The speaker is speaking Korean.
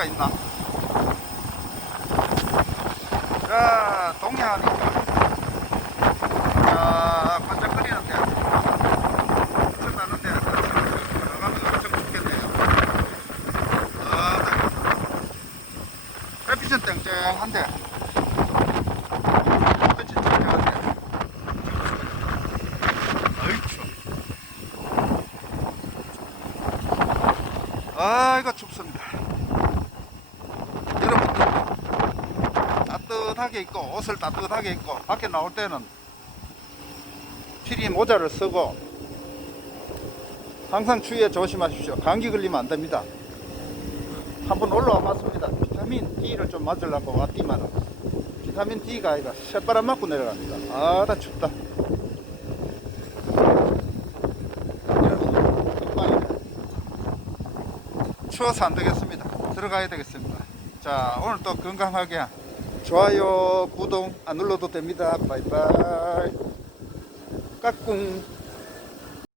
수가 있나? 자, 동해안이. 자, 반짝거리는데. 끝나는데. 들어가면 엄청 춥겠네요. 아, 네. 햇빛은 추워. 아, 이거 춥습니다. 여러분들 따뜻하게 입고 옷을 따뜻하게 입고 밖에 나올 때는 피리 모자를 쓰고 항상 추위에 조심하십시오. 감기 걸리면 안 됩니다. 한번 올라와 봤습니다. 비타민 D를 좀 맞으려고 왔디만 비타민 D가 아니라 새바람 맞고 내려갑니다. 아, 다 춥다. 추워서 안 되겠습니다. 들어가야 되겠습니다. 자, 오늘 또 건강하게 좋아요, 구독 안 눌러도 됩니다. 바이바이. 까꿍.